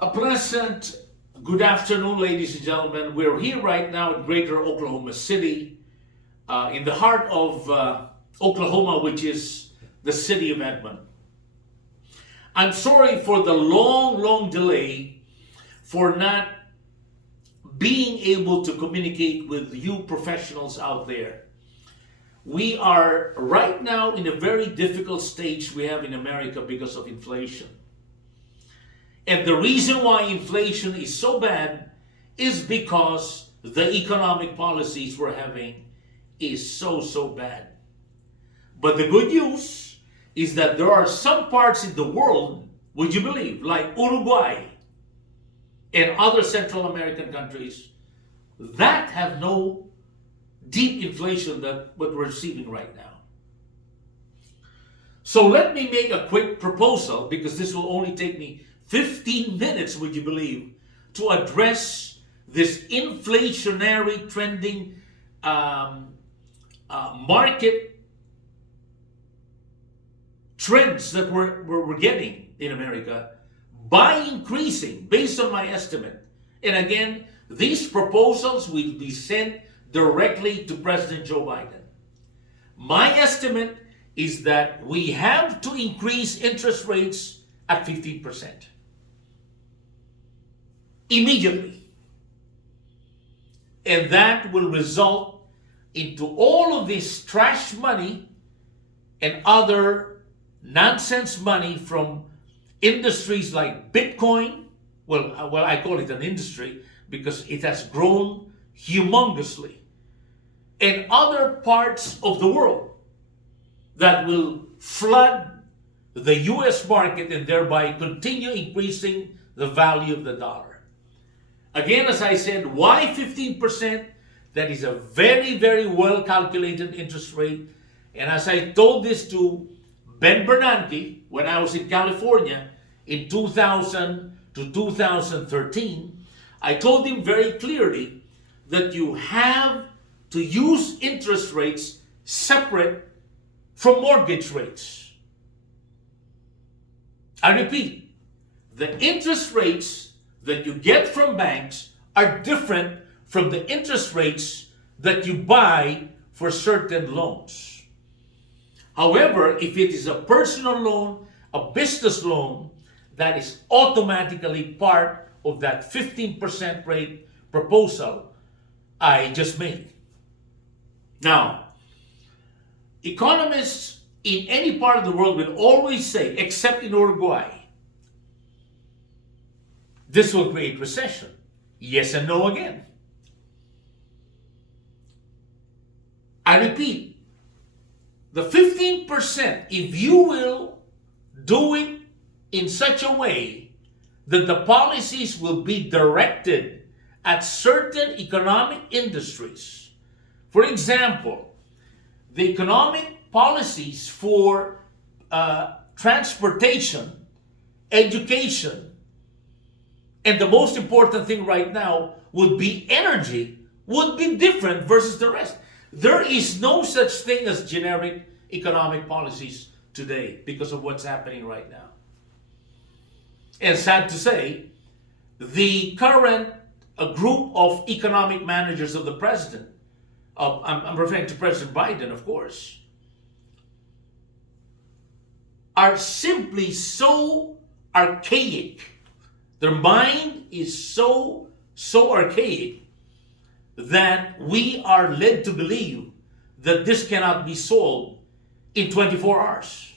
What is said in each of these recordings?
A pleasant good afternoon, ladies and gentlemen. We're here right now in greater Oklahoma City, in the heart of Oklahoma, which is the city of Edmond. I'm sorry for the long delay for not being able to communicate with you professionals out there. We are right now in a very difficult stage we have in America because of inflation. And the reason why inflation is so bad is because the economic policies we're having is so bad. But the good news is that there are some parts in the world, would you believe, like Uruguay and other Central American countries that have no deep inflation that what we're receiving right now. So let me make a quick proposal, because this will only take me 15 minutes, would you believe, to address this inflationary trending market trends that we're getting in America by increasing, based on my estimate. And again, these proposals will be sent directly to President Joe Biden. My estimate is that we have to increase interest rates at 15%. Immediately. And that will result into all of this trash money and other nonsense money from industries like Bitcoin. Well, I call it an industry because it has grown humongously. And other parts of the world that will flood the US market and thereby continue increasing the value of the dollar. Again, as I said, why 15%? That is a very well calculated interest rate. And as I told this to Ben Bernanke when I was in California in 2000 to 2013, I told him very clearly that you have to use interest rates separate from mortgage rates. I repeat, the interest rates that you get from banks are different from the interest rates that you buy for certain loans. However, if it is a personal loan, a business loan, that is automatically part of that 15% rate proposal I just made. Now, economists in any part of the world will always say, except in Uruguay, this will create recession. Yes and no again. I repeat, the 15%, if you will do it in such a way that the policies will be directed at certain economic industries. For example, the economic policies for transportation, education, and the most important thing right now would be energy, would be different versus the rest. There is no such thing as generic economic policies today because of what's happening right now. And sad to say, the current group of economic managers of the president, I'm referring to President Biden, of course, are simply so archaic. Their mind is so archaic that we are led to believe that this cannot be solved in 24 hours.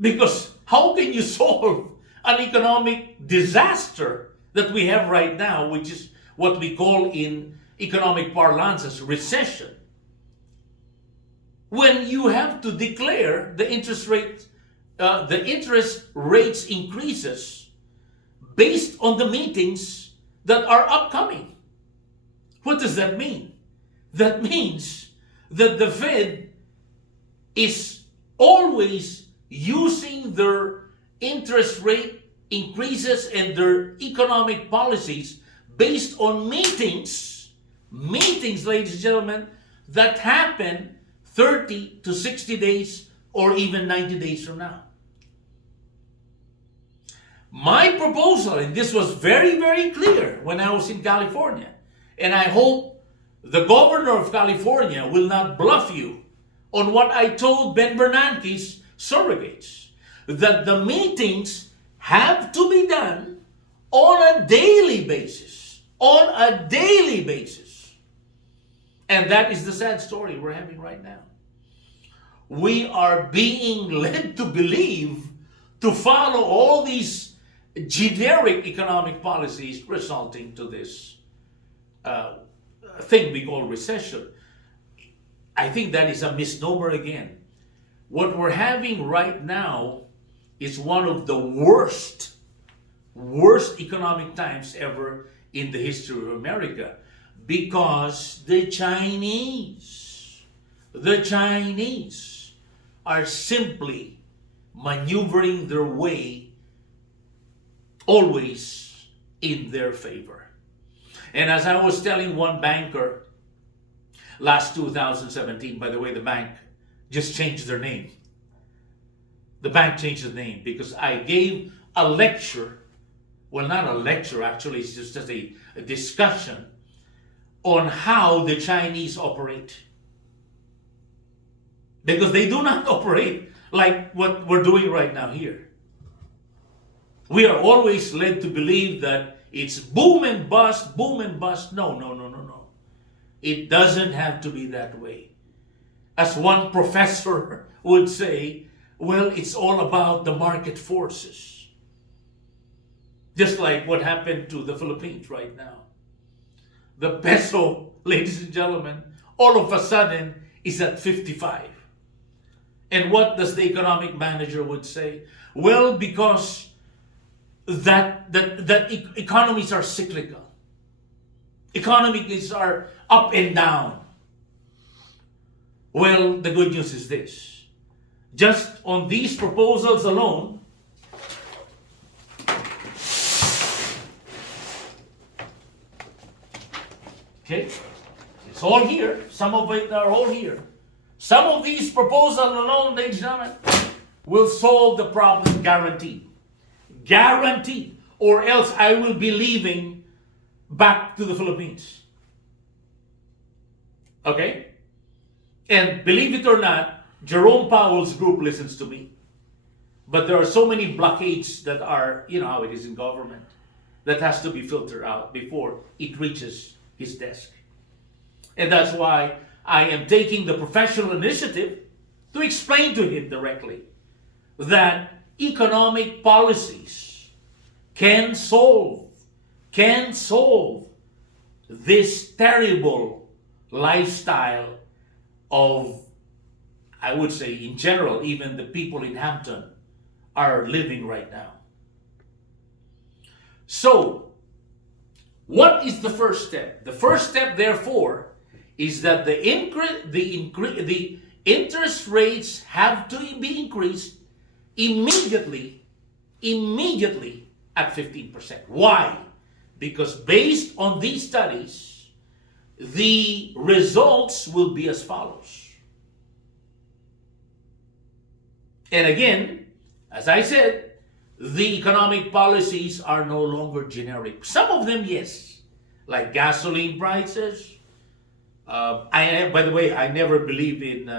Because how can you solve an economic disaster that we have right now, which is what we call in economic parlance as recession, when you have to declare the interest rates increases based on the meetings that are upcoming? What does that mean? That means that the Fed is always using their interest rate increases and their economic policies based on meetings, ladies and gentlemen, that happen 30 to 60 days or even 90 days from now. My proposal, and this was very, very clear when I was in California, and I hope the governor of California will not bluff you on what I told Ben Bernanke's surrogates, that the meetings have to be done on a daily basis. On a daily basis. And that is the sad story we're having right now. We are being led to believe, to follow all these generic economic policies resulting to this thing we call recession. I think that is a misnomer again. What we're having right now is one of the worst economic times ever in the history of America, because the Chinese are simply maneuvering their way always in their favor. And as I was telling one banker last 2017, by the way, the bank just changed their name. The bank changed the name because I gave a lecture. Well, not a lecture, actually, it's just a discussion on how the Chinese operate. Because they do not operate like what we're doing right now here. We are always led to believe that it's boom and bust, boom and bust. No. It doesn't have to be that way. As one professor would say, well, it's all about the market forces. Just like what happened to the Philippines right now. The peso, ladies and gentlemen, all of a sudden is at 55. And what does the economic manager would say? Well, because that economies are cyclical. Economies are up and down. Well, the good news is this. Just on these proposals alone, okay, it's all here. Some of it are all here. Some of these proposals alone, ladies and gentlemen, will solve the problem guaranteed. Guaranteed. Or else I will be leaving back to the Philippines. Okay? And believe it or not, Jerome Powell's group listens to me. But there are so many blockades that are, you know how it is in government, that has to be filtered out before it reaches his desk. And that's why I am taking the professional initiative to explain to him directly that economic policies can solve this terrible lifestyle of, I would say in general, even the people in Hampton are living right now. So, what is the first step? The first step, therefore, is that the interest rates have to be increased immediately at 15%. Why? Because based on these studies, the results will be as follows. And again, as I said, the economic policies are no longer generic. Some of them, yes, like gasoline prices. By the way, I never believe in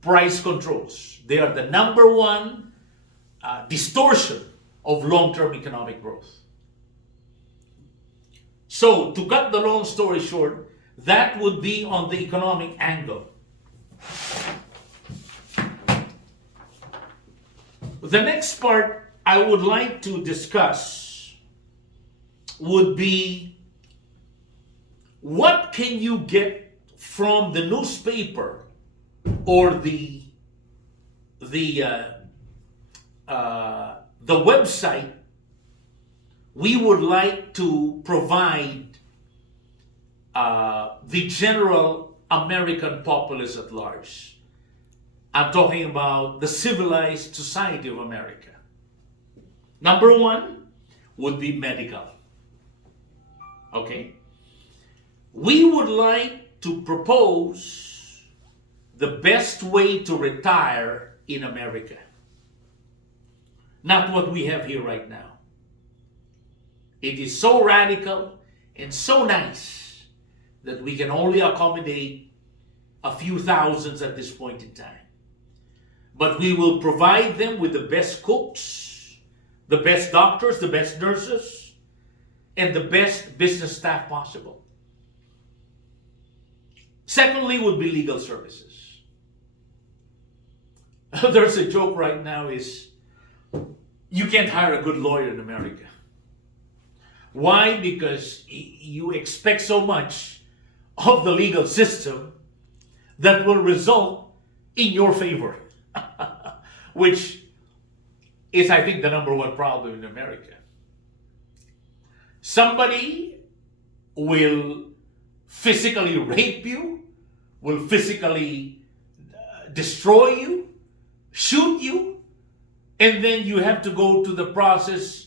price controls. They are the number one distortion of long-term economic growth. So, to cut the long story short, that would be on the economic angle. The next part I would like to discuss would be, what can you get from the newspaper or the website we would like to provide the general American populace at large. I'm talking about the civilized society of America. Number one would be medical. Okay? We would like to propose the best way to retire in America. Not what we have here right now. It is so radical and so nice that we can only accommodate a few thousands at this point in time. But we will provide them with the best cooks, the best doctors, the best nurses, and the best business staff possible. Secondly would be legal services. There's a joke right now is you can't hire a good lawyer in America. Why? Because you expect so much of the legal system that will result in your favor, which is, I think, the number one problem in America. Somebody will physically rape you, will physically destroy you, shoot you, and then you have to go to the process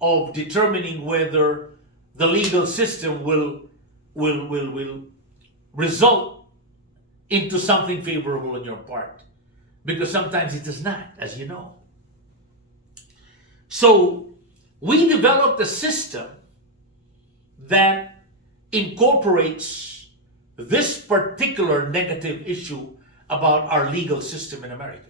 of determining whether the legal system will result into something favorable on your part. Because sometimes it does not, as you know. So we developed a system that incorporates this particular negative issue about our legal system in America.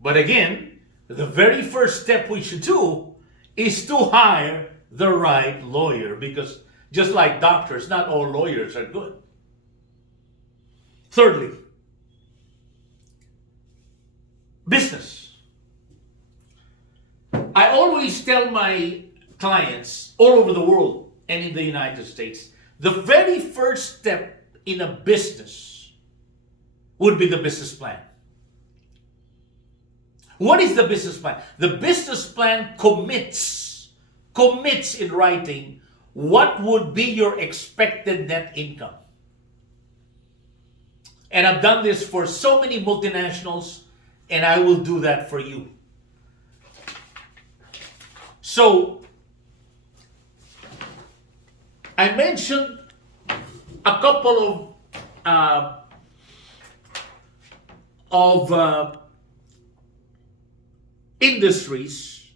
But again, the very first step we should do is to hire the right lawyer, because just like doctors, not all lawyers are good. Thirdly, business. I always tell my clients all over the world and in the United States, the very first step in a business would be the business plan. What is the business plan? The business plan commits in writing what would be your expected net income. And I've done this for so many multinationals, and I will do that for you. So, I mentioned a couple of industries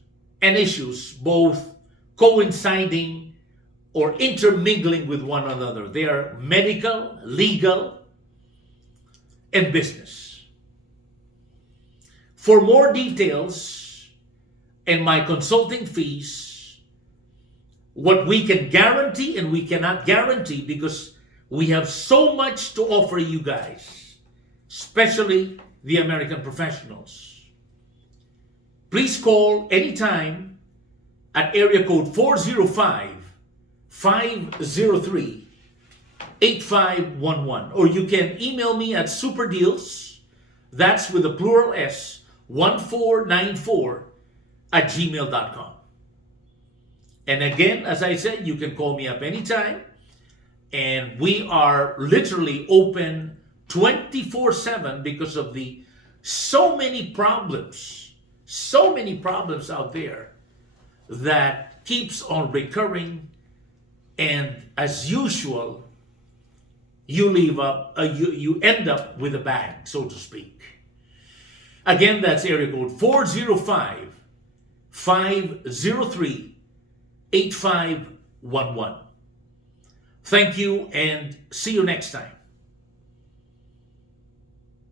and issues, both coinciding or intermingling with one another. They are medical, legal, and business. For more details and my consulting fees, what we can guarantee and we cannot guarantee, because we have so much to offer you guys, especially the American professionals. Please call anytime at area code 405-503-8511. Or you can email me at superdeals, that's with a plural S, 1494 @gmail.com. And again, as I said, you can call me up anytime. And we are literally open 24/7 because of the so many problems out there that keeps on recurring, and as usual, you end up with a bag, so to speak. Again, that's area code 405-503-8511. Thank you, and see you next time.